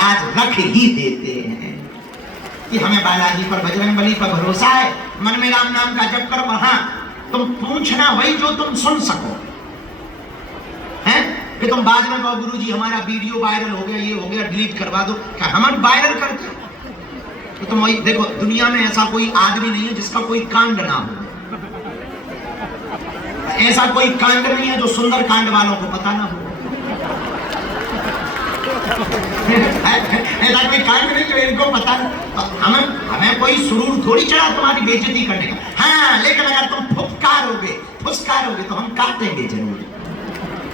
लाज रख ही देते हैं कि हमें बालाजी पर, बजरंगबली पर भरोसा है। मन में राम नाम का जप करो। हाँ, तुम पूछना वही जो तुम सुन सको, हैं? कि तुम बाद में कहो गुरुजी हमारा वीडियो वायरल हो गया, ये हो गया, डिलीट करवा दो। क्या हम वायरल करते हैं? तो तुम वही देखो, दुनिया में ऐसा कोई आदमी नहीं है जिसका कोई कांड ना हो। ऐसा कोई कांड नहीं है जो सुंदर कांड वालों को पता ना हो। ऐसा कोई कांड नहीं जो इनको पता नहीं। हमें कोई सुरूर थोड़ी चढ़ा तुम्हारी बेइज्जती करने का। हाँ, लेकिन अगर तुम फुसकारोगे तो हम काटेंगे जरूर,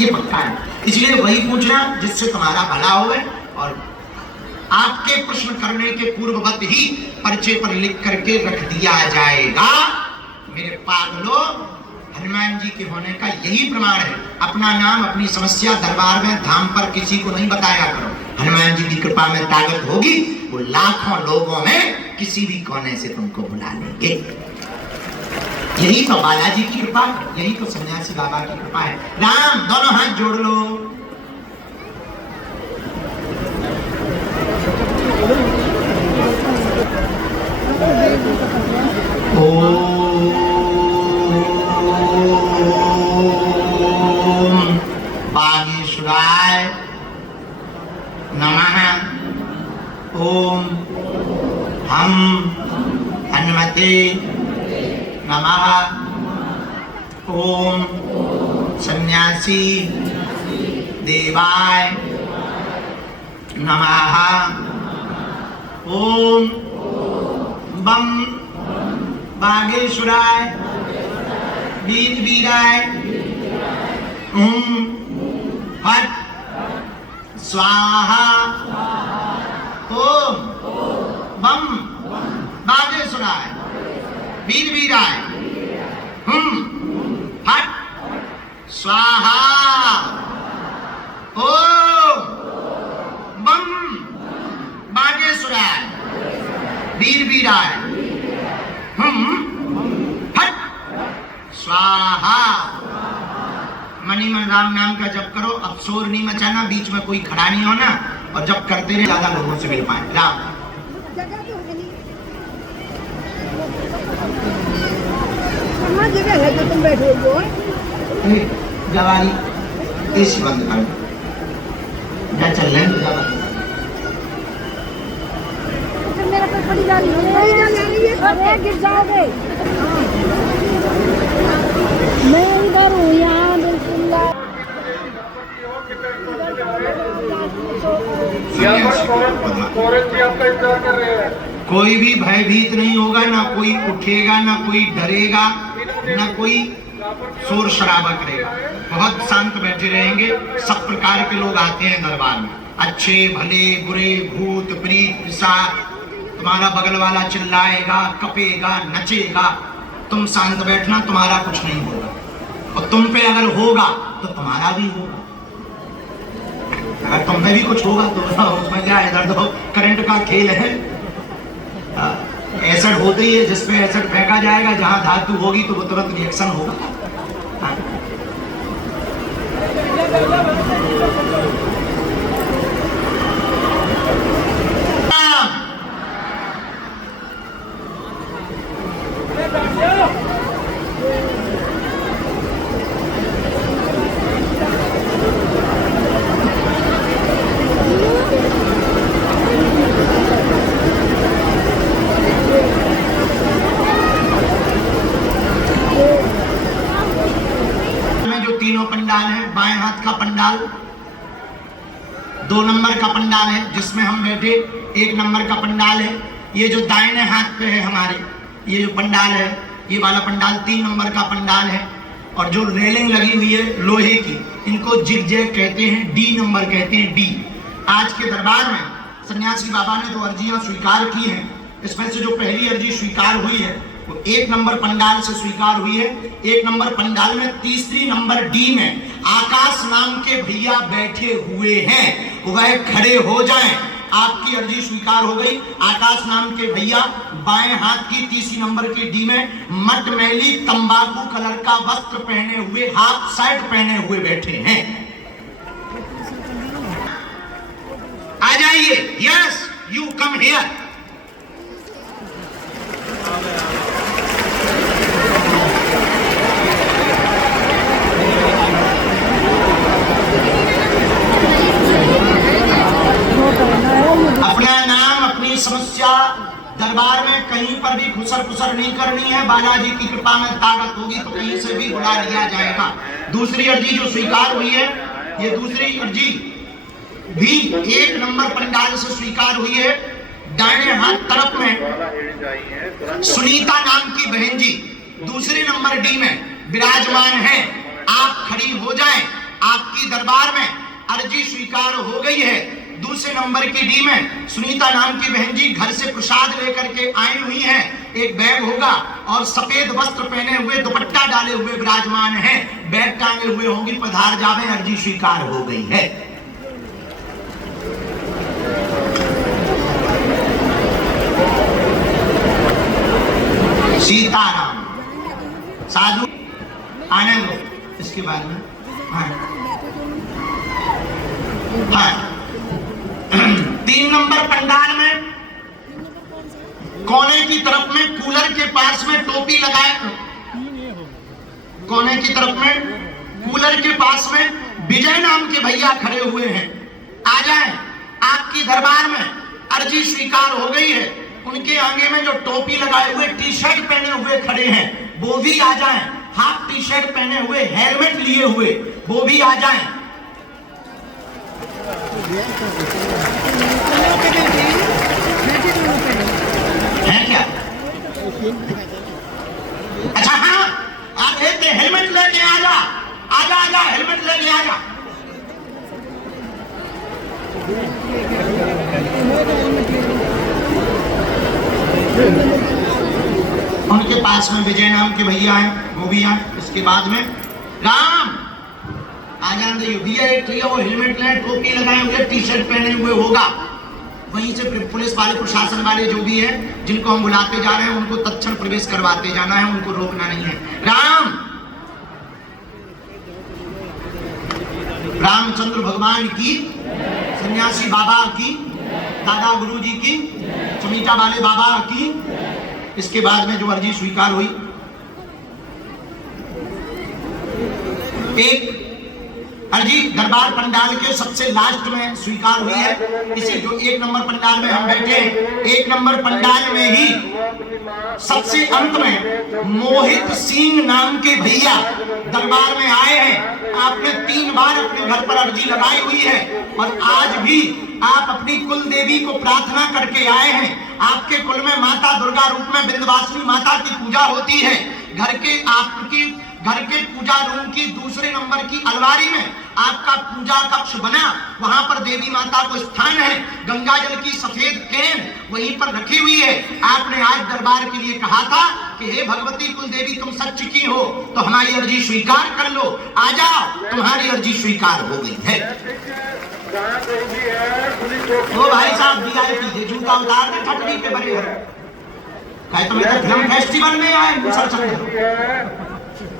ये पक्का है। इसलिए वही पूछना जिससे तुम्हारा भला होवे, और आपके प्रश्न करने के पूर्ववत ही पर्चे पर लिख करके रख दिया जाएगा। मेरे पागलों, हनुमान जी के होने का यही प्रमाण है। अपना नाम, अपनी समस्या दरबार में, धाम पर किसी को नहीं बताया करो। हनुमान जी की कृपा में ताकत होगी, वो लाखों लोगों में किसी भी कोने से तुमको बुला लेंगे। यही तो बालाजी की कृपा, यही तो सन्यासी बाबा की कृपा है। राम, दोनों हाथ जोड़ लो। ओम बागेश्वराय नमः। ओम हम हनुमते नमः। ओम सन्यासी देवाय नमः। ओम बम बागेश्वराय वीर वीराय फट स्वाहा। ओम बम बागेश्वराय वीर वीराय फट स्वाहा। ओम बम बागेश्वराय वीर वीराय फट स्वाहा। मनी मन राम नाम का जप करो। अब शोर नहीं मचाना, बीच में कोई खड़ा नहीं होना, और जब करते रहे ज्यादा लोगों से मिल पाए। राम जगह है जो तुम बैठे हो, जवानी एसी बंद कर, क्या चल रहे हैं जवानी? मेरा कोई बड़ी गाड़ी है, अरे गिर जाओगे। मैं इधर हूँ, यहाँ बिल्कुल कोई भी भयभीत नहीं होगा, ना कोई उठेगा, ना कोई डरेगा, ना कोई शोर शराबा करेगा। बहुत शांत बैठे रहेंगे। सब प्रकार के लोग आते हैं दरबार में, अच्छे भले बुरे, भूत प्रीत पिशाच। तुम्हारा बगल वाला चिल्लाएगा, कपेगा, नचेगा, तुम शांत बैठना, तुम्हारा कुछ नहीं होगा। और तुम पे अगर होगा तो तुम्हारा भी होगा। अगर तुम में भी कुछ होगा तो उसमें क्या है, दर्द हो, करंट का खेल है। एसिड होते ही है, जिसपे एसिड फेंका जाएगा, जहां धातु होगी तो वो तुरंत रिएक्शन होगा। तीनों पंडाल है। बाएं हाथ का पंडाल 2 नंबर का पंडाल है जिसमें हम बैठे, 1 नंबर का पंडाल है। ये जो दाहिने हाथ पे है हमारे, ये जो पंडाल है, ये वाला पंडाल 3 नंबर का पंडाल है। और जो रेलिंग लगी हुई है लोहे की, इनको जिगजैग कहते हैं, डी नंबर कहते हैं, डी। आज के दरबार में सन्यासी बाबा ने जो अर्जियां स्वीकार की हैं, इसमें से जो पहली अर्जी स्वीकार हुई है वो 1 नंबर पंडाल से स्वीकार हुई है। 1 नंबर पंडाल में 3री नंबर डी में आकाश नाम के भैया बैठे हुए हैं, वह खड़े हो जाएं। आपकी अर्जी स्वीकार हो गई। आकाश नाम के भैया बाएं हाथ की 3री नंबर के डी में मटमैली तंबाकू कलर का वस्त्र पहने हुए, हाफ शर्ट पहने हुए बैठे हैं। आ जाइए। Yes, you come here. अपना नाम, अपनी समस्या दरबार में कहीं पर भी खुसर नहीं करनी है। बालाजी की कृपा में ताकत होगी तो कहीं से भी बुला लिया जाएगा। दूसरी अर्जी जो स्वीकार हुई है, ये दूसरी अर्जी भी 1 नंबर पंडाल से स्वीकार हुई है। दाहिने हाथ तरफ में सुनीता नाम की बहन जी दूसरे नंबर डी में विराजमान है। आप खड़ी हो जाएं। आपकी दरबार में अर्जी स्वीकार हो गई है। दूसरे नंबर की डी में सुनीता नाम की बहन जी घर से प्रसाद लेकर के आई हुई हैं। एक बैग होगा और सफेद वस्त्र पहने हुए, दुपट्टा डाले हुए विराजमान है। बैग टांगे हुए होंगी। पधार जावे, अर्जी स्वीकार हो गई है। सीताराम साधु आने दो। इसके बाद में हाँ 3 नंबर पंडाल में कोने की तरफ में कूलर के पास में टोपी लगाए, कोने की तरफ में कूलर के पास में विजय नाम के भैया खड़े हुए हैं। आ जाएं। आपकी दरबार में अर्जी स्वीकार हो गई है। उनके आगे में जो टोपी लगाए हुए, टी शर्ट पहने हुए खड़े हैं, वो भी आ जाएं। हाफ टी शर्ट पहने हुए, हेलमेट लिए हुए, वो भी आ जाएं। है क्या? अच्छा हाँ, आप लेते हेलमेट लेके आ जा, आजा हेलमेट लेके आ जा। उनके पास में विजय नाम के भैया हैं, वो भी आए। इसके बाद में राम आ जाते भैया, एक वो हेलमेट ले, टोपी लगाए हुए, टी शर्ट पहने हुए होगा। वहीं से पुलिस वाले, प्रशासन वाले जो भी है, जिनको हम बुलाते जा रहे हैं, उनको तत्क्षण प्रवेश करवाते जाना है, उनको रोकना नहीं है। रामचंद्र भगवान की, सन्यासी बाबा की, दादा गुरु जी की, चमीटा वाले बाबा की। इसके बाद में जो अर्जी स्वीकार हुई, एक अर्जी दरबार पंडाल के सबसे लास्ट में स्वीकार हुई है। इसी जो 1 नंबर पंडाल में हम बैठे, 1 नंबर पंडाल में ही सबसे अंत में मोहित सिंह नाम के भैया दरबार में आए हैं। आपने 3 बार अपने घर पर अर्जी लगाई हुई है और आज भी आप अपनी कुल देवी को प्रार्थना करके आए हैं। आपके कुल में माता दुर्गा रूप में विंध्यवासिनी माता की पूजा होती है। घर के पूजा रूम की दूसरे नंबर की अलमारी में आपका पूजा कक्ष बना, वहां पर देवी माता को स्थान है। गंगा जल की सफेद कैन वहीं पर रखी हुई है। आपने आज दरबार के लिए कहा था कि हे भगवती कुल देवी, तुम सच की हो तो हमारी अर्जी स्वीकार कर लो। आ जाओ, तुम्हारी अर्जी स्वीकार हो गई है। वो भाई साहब VIP जूता उतार के ठटनी पे बने हैं। तो फिल्म फेस्टिवल में आए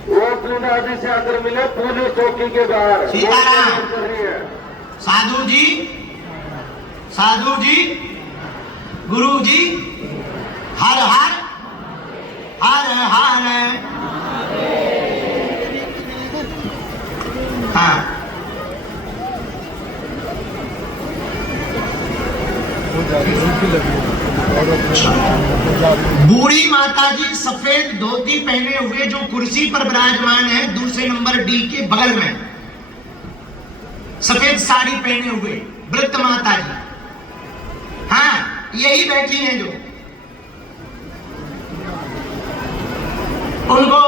वो अपने दादी से आकर मिले पुलिस चौकी के बाहर। सीताराम साधु जी, गुरु जी, हर हर हर हर। हाँ बूढ़ी माता जी सफेद धोती पहने हुए जो कुर्सी पर विराजमान है, दूसरे नंबर डी के बगल में सफेद साड़ी पहने हुए वृद्ध माता जी, हाँ यही बैठी हैं। जो उनको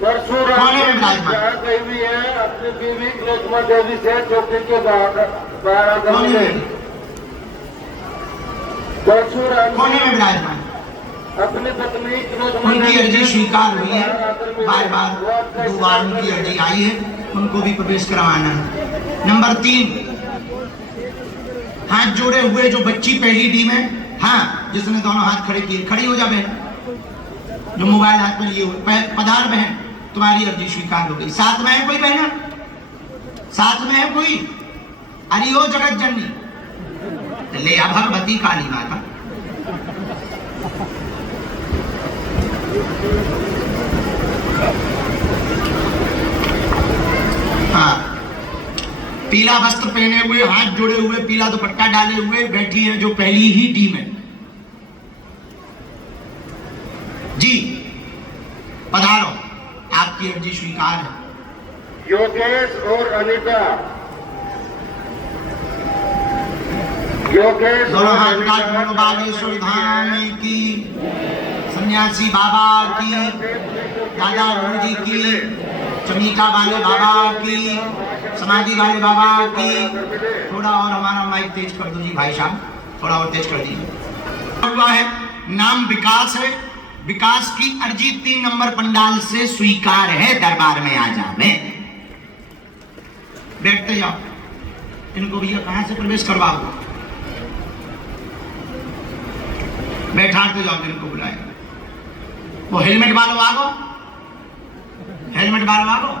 परशुराम में विराजमान हुई है अपनी बीवी लक्ष्मण देवी से चौकी के बाहर कोने में विराजमान अपनी पत्नी उनकी अर्जी स्वीकार हुई है। बार 2 बार उनकी अर्जी आई है, उनको भी प्रवेश करवाना है। नंबर 3 हाथ जोड़े हुए जो बच्ची पहली डी में, हाँ जिसने दोनों हाथ खड़े किए, खड़ी हो जा बहन, जो मोबाइल हाथ में लिए हुए, पधार बहन, तुम्हारी अर्जी स्वीकार हो गई। साथ में है कोई बहन? साथ में है कोई? अरे ओ जगत जननी ले आ भगवती काली माता। हाँ, पीला वस्त्र पहने हुए, हाथ जोड़े हुए, पीला दुपट्टा डाले हुए बैठी है जो पहली ही टीम है। जी पधारो, आपकी अर्जी स्वीकार है। योगेश और अनिता, योगेश दोनों और हाथ अनिता का बागेश्वर धाम की, सन्यासी बाबा की, दादा गुरु जी की, चमीका वाले बाबा की, समाधि वाले बाबा की। थोड़ा और हमारा माइक तेज कर दो जी भाई साहब, थोड़ा और तेज कर दीजिए। हुआ है, नाम विकास है। विकास की अर्जी 3 नंबर पंडाल से स्वीकार है। दरबार में आ जावे, बैठते जाओ। इनको भैया कहां से प्रवेश करवाओ, बैठाते जाओ जिनको बुलाया। वो हेलमेट वालों आगो, हेलमेट वालों आगो।